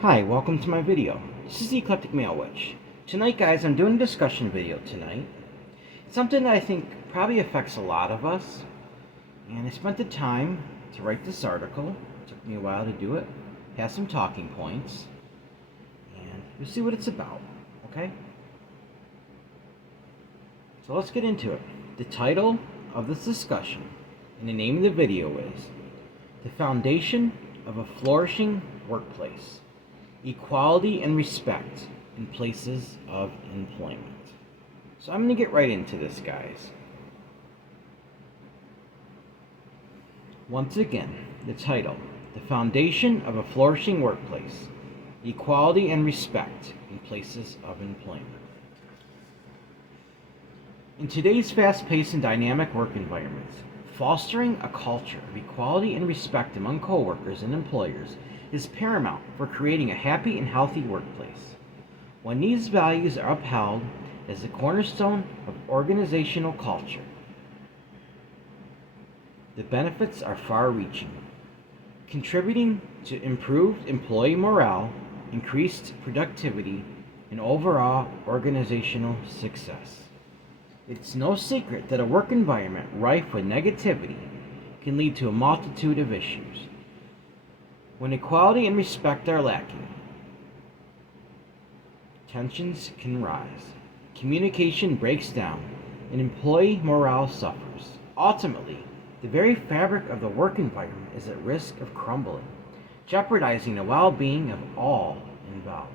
Hi, welcome to my video. This is the Eclectic Male Witch. Tonight, guys, I'm doing a discussion video tonight. It's something that I think probably affects a lot of us. And I spent the time to write this article. It took me a while to do it. Has some talking points. And we'll see what it's about, okay? So let's get into it. The title of this discussion and the name of the video is The Foundation of a Flourishing Workplace. Equality and respect in places of employment. So I'm going to get right into this, guys. Once again, the title, The Foundation of a Flourishing Workplace, Equality and Respect in Places of Employment. In today's fast-paced and dynamic work environments, fostering a culture of equality and respect among coworkers and employers is paramount for creating a happy and healthy workplace. When these values are upheld as the cornerstone of organizational culture, the benefits are far-reaching, contributing to improved employee morale, increased productivity, and overall organizational success. It's no secret that a work environment rife with negativity can lead to a multitude of issues. When equality and respect are lacking, tensions can rise, communication breaks down, and employee morale suffers. Ultimately, the very fabric of the work environment is at risk of crumbling, jeopardizing the well-being of all involved.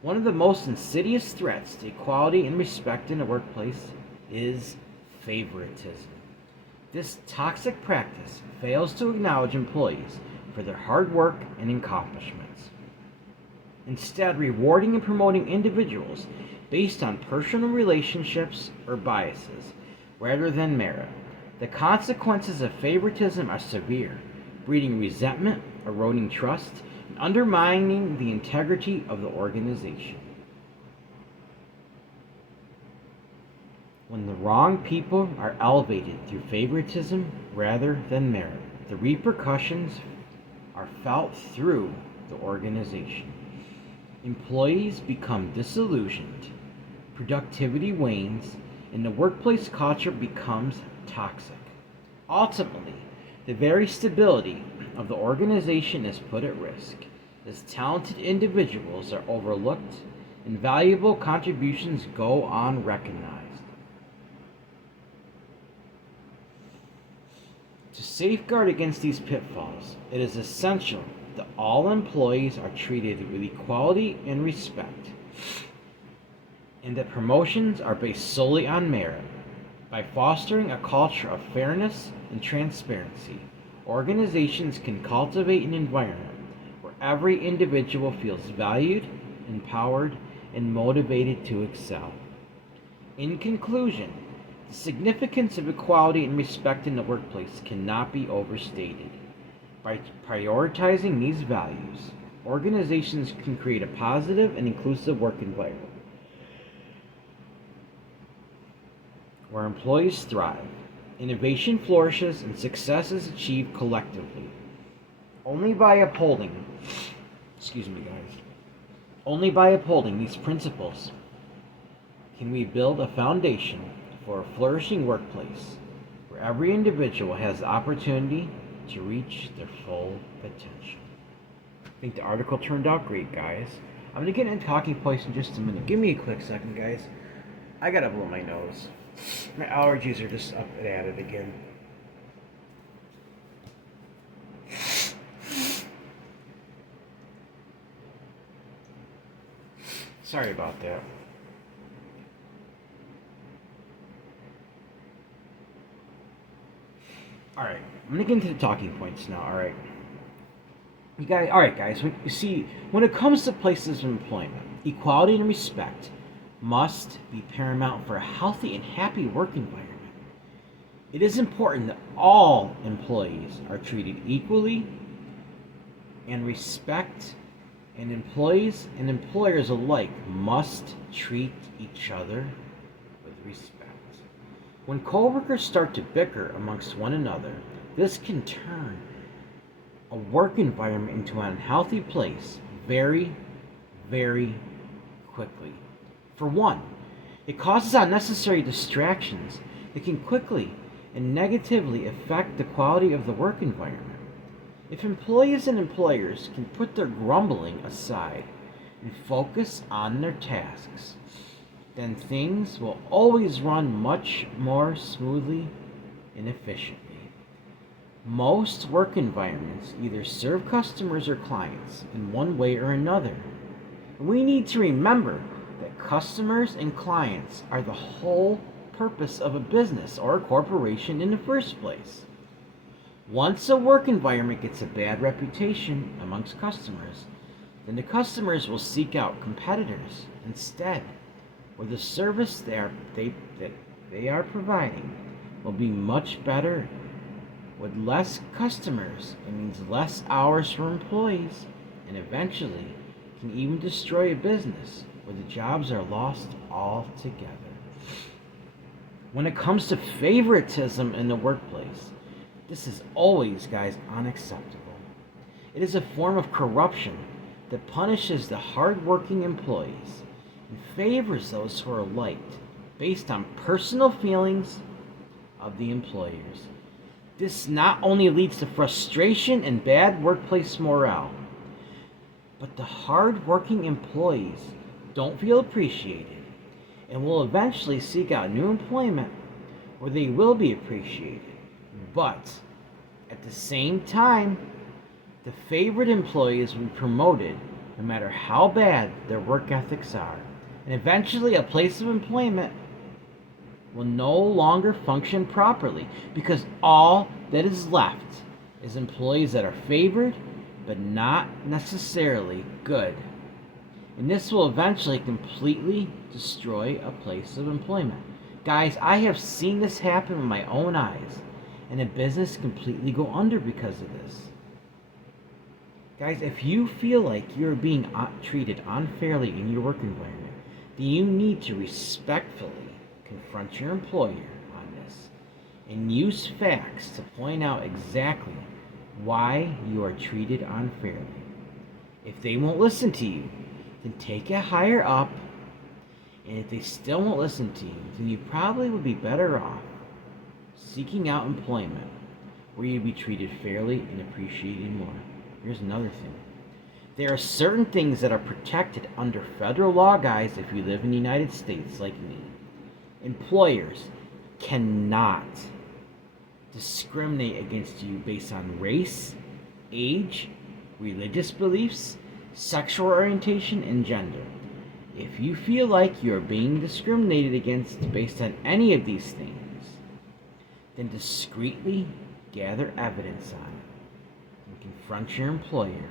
One of the most insidious threats to equality and respect in the workplace is favoritism. This toxic practice fails to acknowledge employees for their hard work and accomplishments, instead rewarding and promoting individuals based on personal relationships or biases rather than merit. The consequences of favoritism are severe, breeding resentment, eroding trust, and undermining the integrity of the organization. When the wrong people are elevated through favoritism rather than merit, the repercussions are felt through the organization. Employees become disillusioned, productivity wanes, and the workplace culture becomes toxic. Ultimately, the very stability of the organization is put at risk, as talented individuals are overlooked and valuable contributions go unrecognized. To safeguard against these pitfalls, it is essential that all employees are treated with equality and respect, and that promotions are based solely on merit. By fostering a culture of fairness and transparency, organizations can cultivate an environment where every individual feels valued, empowered, and motivated to excel. In conclusion, the significance of equality and respect in the workplace cannot be overstated. By prioritizing these values, organizations can create a positive and inclusive work environment where employees thrive, innovation flourishes, and success is achieved collectively. Only by upholding these principles can we build a foundation for a flourishing workplace where every individual has the opportunity to reach their full potential. I think the article turned out great, guys. I'm going to get into talking points in just a minute. Give me a quick second, guys. I got to blow my nose. My allergies are just up and at it again. Sorry about that. Alright, I'm gonna get into the talking points now, alright. Alright guys, when it comes to places of employment, equality and respect must be paramount for a healthy and happy work environment. It is important that all employees are treated equally and respect, and employees and employers alike must treat each other with respect. When coworkers start to bicker amongst one another, this can turn a work environment into an unhealthy place, very, very quickly. For one, it causes unnecessary distractions that can quickly and negatively affect the quality of the work environment. If employees and employers can put their grumbling aside and focus on their tasks, then things will always run much more smoothly and efficiently. Most work environments either serve customers or clients in one way or another. We need to remember that customers and clients are the whole purpose of a business or a corporation in the first place. Once a work environment gets a bad reputation amongst customers, then the customers will seek out competitors instead, where the service that they are providing will be much better. With less customers, it means less hours for employees, and eventually can even destroy a business where the jobs are lost altogether. When it comes to favoritism in the workplace, this is always, guys, unacceptable. It is a form of corruption that punishes the hardworking employees and favors those who are liked based on personal feelings of the employers. This not only leads to frustration and bad workplace morale, but the hard-working employees don't feel appreciated and will eventually seek out new employment where they will be appreciated. But at the same time, the favored employees will be promoted no matter how bad their work ethics are, and eventually a place of employment will no longer function properly because all that is left is employees that are favored but not necessarily good. And this will eventually completely destroy a place of employment. Guys, I have seen this happen with my own eyes, and a business completely go under because of this. Guys, if you feel like you're being treated unfairly in your work environment, then you need to respectfully confront your employer on this and use facts to point out exactly why you are treated unfairly. If they won't listen to you, then take it higher up, and if they still won't listen to you, then you probably would be better off seeking out employment where you'd be treated fairly and appreciated more. Here's another thing. There are certain things that are protected under federal law, guys, if you live in the United States like me. Employers cannot discriminate against you based on race, age, religious beliefs, sexual orientation, and gender. If you feel like you are being discriminated against based on any of these things, then discreetly gather evidence on it and confront your employer.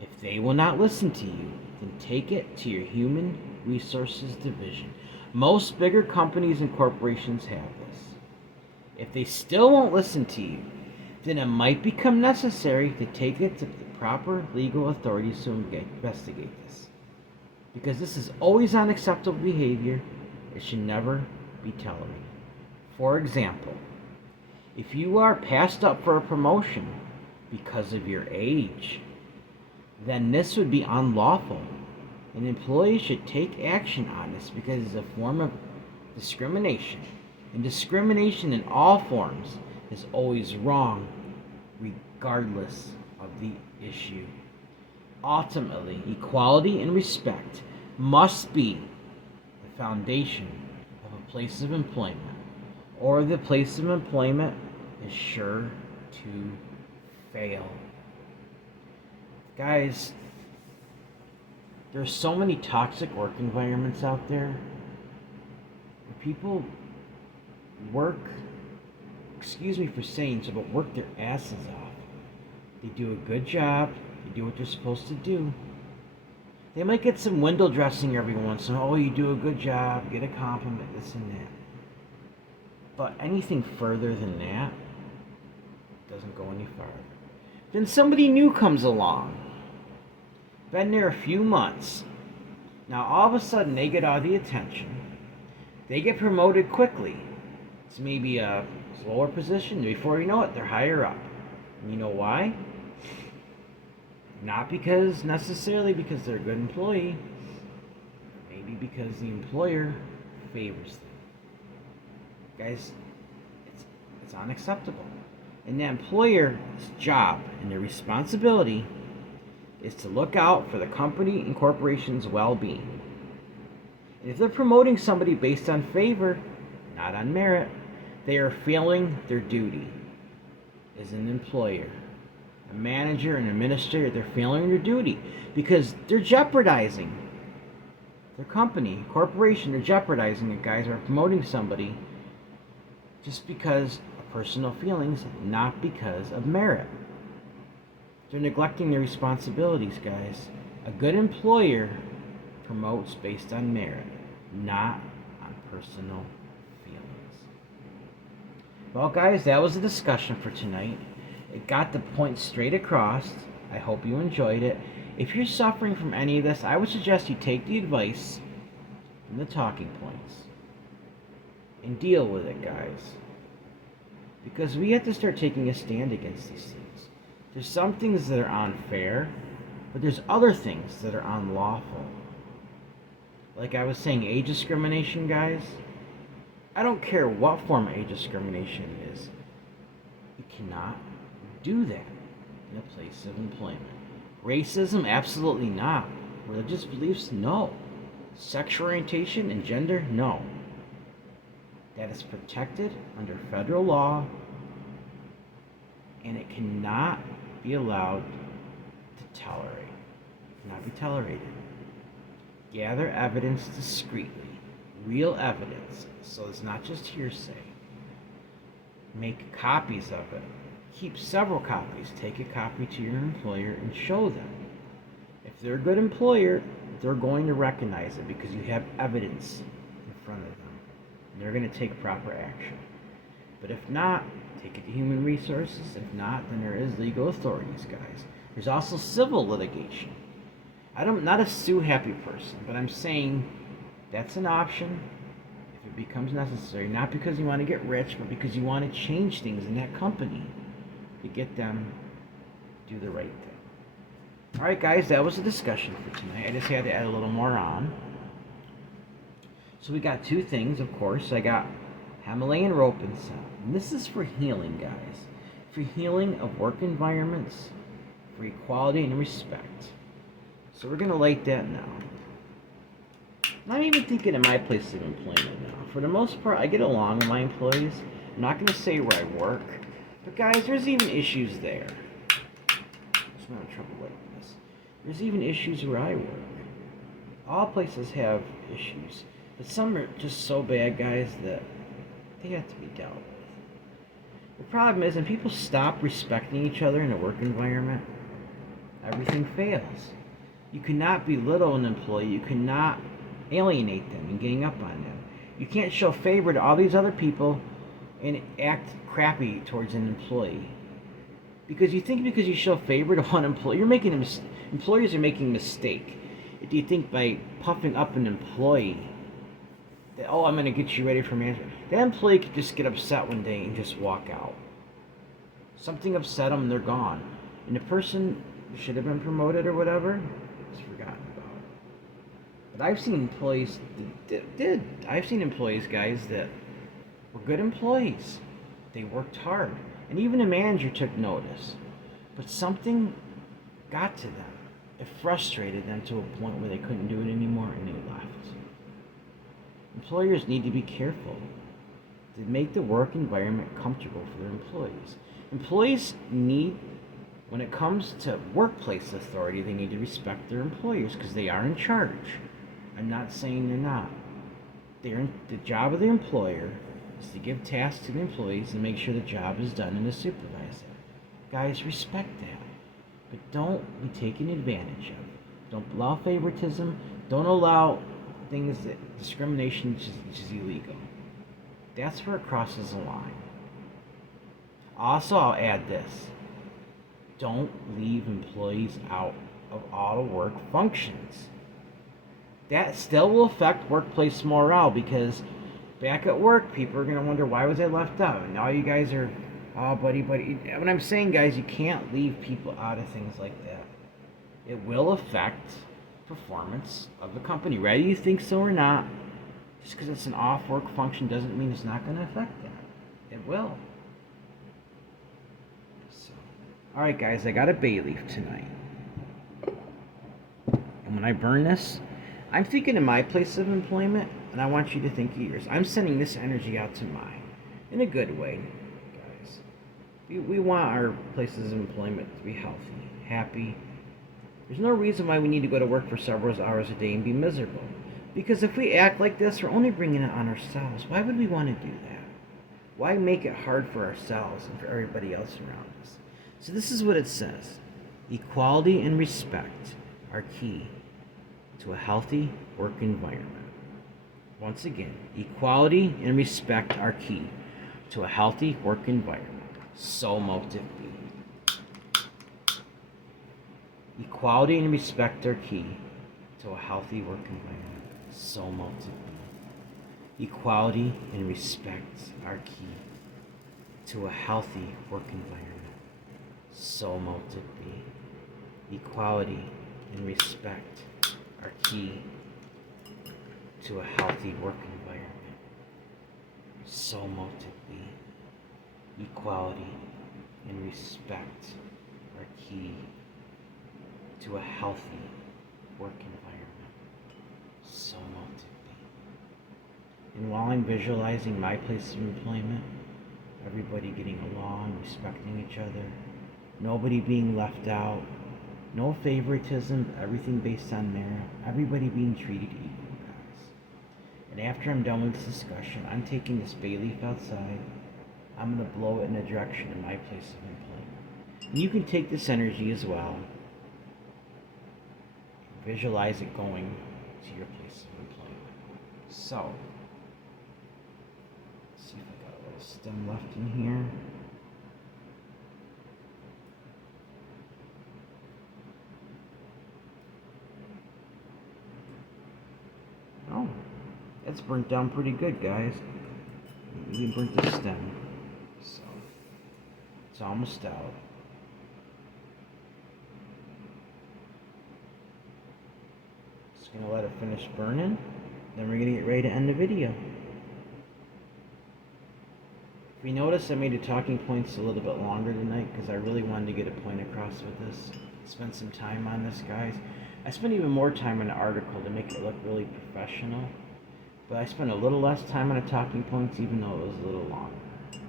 If they will not listen to you, then take it to your Human Resources Division. Most bigger companies and corporations have this. If they still won't listen to you, then it might become necessary to take it to the proper legal authorities to investigate this. Because this is always unacceptable behavior. It should never be tolerated. For example, if you are passed up for a promotion because of your age, then this would be unlawful. An employee should take action on this because it's a form of discrimination. And discrimination in all forms is always wrong, regardless of the issue. Ultimately, equality and respect must be the foundation of a place of employment, or the place of employment is sure to fail. Guys, there's so many toxic work environments out there where people work, excuse me for saying so, but work their asses off. They do a good job, they do what they're supposed to do. They might get some window dressing every once in a while. Oh, you do a good job, get a compliment, this and that. But anything further than that doesn't go any farther. Then somebody new comes along, been there a few months. Now all of a sudden they get all the attention. They get promoted quickly. It's maybe a lower position. Before you know it, they're higher up. And you know why? Not because necessarily because they're a good employee, maybe because the employer favors them. Guys, it's unacceptable. And the employer's job and their responsibility is to look out for the company and corporation's well-being. And if they're promoting somebody based on favor, not on merit, they are failing their duty as an employer. A manager and administrator, they're failing their duty because they're jeopardizing their company, corporation. They're jeopardizing it, guys, are promoting somebody just because of personal feelings, not because of merit. They're neglecting their responsibilities, guys. A good employer promotes based on merit, not on personal feelings. Well, guys, that was the discussion for tonight. It got the point straight across. I hope you enjoyed it. If you're suffering from any of this, I would suggest you take the advice and the talking points and deal with it, guys. Because we have to start taking a stand against these things. There's some things that are unfair, but there's other things that are unlawful. Like I was saying, age discrimination, guys. I don't care what form of age discrimination it is. You cannot do that in a place of employment. Racism, absolutely not. Religious beliefs, no. Sexual orientation and gender, no. That is protected under federal law, and it cannot be allowed to tolerate. It cannot be tolerated. Gather evidence discreetly, real evidence, so it's not just hearsay. Make copies of it. Keep several copies. Take a copy to your employer and show them. If they're a good employer, they're going to recognize it because you have evidence in front of them. And they're going to take proper action. But if not, take it to human resources. If not, then there is legal authorities, guys. There's also civil litigation. I'm not a sue-happy person, but I'm saying that's an option if it becomes necessary. Not because you want to get rich, but because you want to change things in that company to get them to do the right thing. Alright, guys, that was the discussion for tonight. I just had to add a little more on. So we got two things, of course. I got Himalayan rope and sound. And this is for healing, guys. For healing of work environments, for equality and respect. So we're going to light that now. I'm not even thinking of my place of employment now. For the most part, I get along with my employees. I'm not going to say where I work. But guys, there's even issues there. I'm having trouble lighting this. There's even issues where I work. All places have issues. But some are just so bad, guys, that they have to be dealt with. The problem is, when people stop respecting each other in a work environment, everything fails. You cannot belittle an employee. You cannot alienate them and gang up on them. You can't show favor to all these other people and act crappy towards an employee. Because you think because you show favor to one employee, employers are making a mistake. Do you think by puffing up an employee that, oh, I'm going to get you ready for management, that employee could just get upset one day and just walk out. Something upset them and they're gone. And the person who should have been promoted or whatever is forgotten about. But I've seen employees I've seen employees, guys, that were good employees. They worked hard. And even a manager took notice. But something got to them. It frustrated them to a point where they couldn't do it anymore and they left. Employers need to be careful to make the work environment comfortable for their employees. Employees need, when it comes to workplace authority, they need to respect their employers because they are in charge. I'm not saying they're not. The job of the employer is to give tasks to the employees and make sure the job is done and to supervise it. Guys, respect that. But don't be taken advantage of. Don't allow favoritism. Don't allow things that discrimination which is illegal. That's where it crosses the line. Also, I'll add this. Don't leave employees out of all work functions. That still will affect workplace morale because back at work, people are going to wonder, why was I left out? And now you guys are, oh, buddy. What I'm saying, guys, you can't leave people out of things like that. It will affect performance of the company, whether you think so or not. Just because it's an off work function doesn't mean it's not going to affect that. It will. So, all right, guys, I got a bay leaf tonight. And when I burn this, I'm thinking of my place of employment, and I want you to think of yours. I'm sending this energy out to mine in a good way, guys. We want our places of employment to be healthy, happy. There's no reason why we need to go to work for several hours a day and be miserable. Because if we act like this, we're only bringing it on ourselves. Why would we want to do that? Why make it hard for ourselves and for everybody else around us? So this is what it says. Equality and respect are key to a healthy work environment. Once again, equality and respect are key to a healthy work environment. So motive be. Equality and respect are key to a healthy work environment. So motive be. Equality and respect are key to a healthy work environment. So motive be. Equality and respect are key to a healthy work environment. So motive be. Equality and respect are key to a healthy work environment. So motive be. And while I'm visualizing my place of employment, everybody getting along, respecting each other, nobody being left out, no favoritism, everything based on merit, everybody being treated equal, guys. And after I'm done with this discussion, I'm taking this bay leaf outside. I'm going to blow it in the direction of my place of employment. And you can take this energy as well. Visualize it going to your place of employment. So, let's see if I got a little stem left in here. Oh, it's burnt down pretty good, guys. We burnt the stem, so it's almost out. Just gonna let it finish burning, then we're gonna get ready to end the video. If you notice, I made the talking points a little bit longer tonight because I really wanted to get a point across with this. Spend some time on this, guys. I spent even more time on the article to make it look really professional, but I spent a little less time on the talking points even though it was a little longer. So,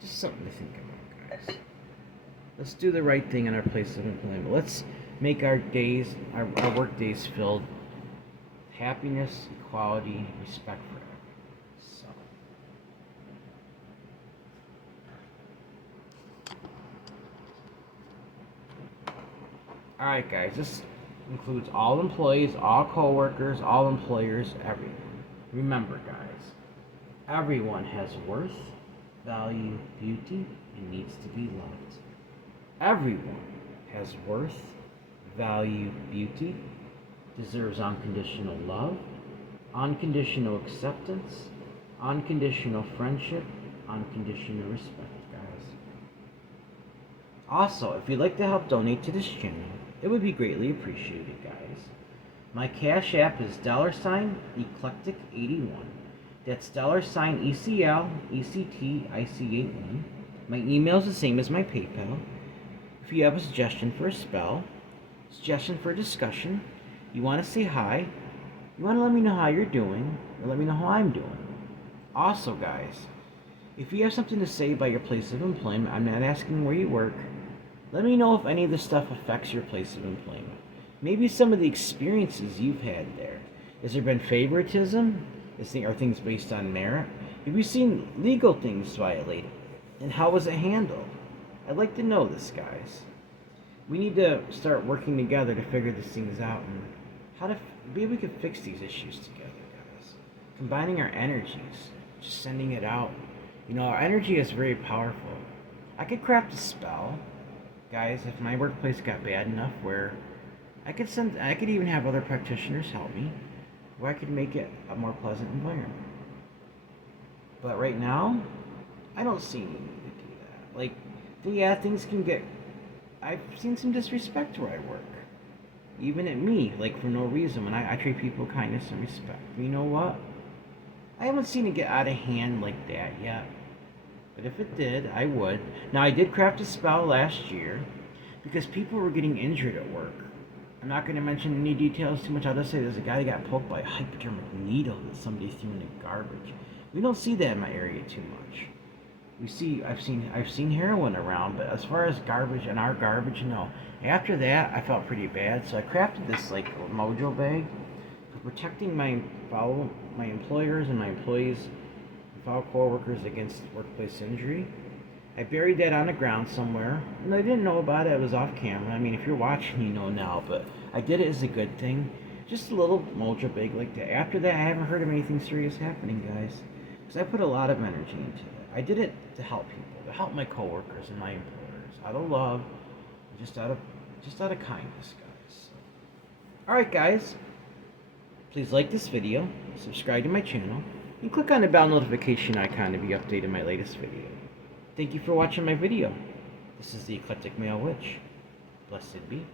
just something to think about, guys. Let's do the right thing in our place of employment. Let's make our days, our work days filled with happiness, equality, respect for everyone. So, alright, guys, this includes all employees, all co-workers, all employers, everyone. Remember, guys, everyone has worth, value, beauty, and needs to be loved. Everyone has worth, value, beauty, deserves unconditional love, unconditional acceptance, unconditional friendship, unconditional respect, guys. Also, if you'd like to help donate to this channel, it would be greatly appreciated, guys. My Cash App is $Eclectic81. That's $ECLECTIC81. My email is the same as my PayPal. If you have a suggestion for a spell, suggestion for a discussion, you want to say hi, you want to let me know how you're doing, or let me know how I'm doing. Also, guys, if you have something to say about your place of employment, I'm not asking where you work. Let me know if any of this stuff affects your place of employment. Maybe some of the experiences you've had there. Has there been favoritism? Are things based on merit? Have you seen legal things violated? And how was it handled? I'd like to know this, guys. We need to start working together to figure these things out and maybe we could fix these issues together, guys. Combining our energies, just sending it out. You know, our energy is very powerful. I could craft a spell, guys, if my workplace got bad enough where I could even have other practitioners help me, where I could make it a more pleasant environment. But right now, I don't see any need to do that. Like, yeah, things can get I've seen some disrespect where I work. Even at me, like for no reason, when I treat people with kindness and respect. But you know what? I haven't seen it get out of hand like that yet. But if it did, I would. Now, I did craft a spell last year because people were getting injured at work. I'm not going to mention any details too much. I'll just say there's a guy that got poked by a hypodermic needle that somebody threw in the garbage. We don't see that in my area too much. I've seen heroin around, but as far as garbage and our garbage, no. After that, I felt pretty bad, so I crafted this like mojo bag for protecting my employers and my employees and fellow coworkers against workplace injury. I buried that on the ground somewhere, and I didn't know about it. It was off camera. I mean, if you're watching, you know now, but I did it as a good thing. Just a little mojo bag like that. After that, I haven't heard of anything serious happening, guys, because I put a lot of energy into it. I did it to help people, to help my coworkers and my employers, out of love, just out of kindness, guys. So, all right, guys. Please like this video, subscribe to my channel, and click on the bell notification icon to be updated on my latest video. Thank you for watching my video. This is the Eclectic Male Witch. Blessed be.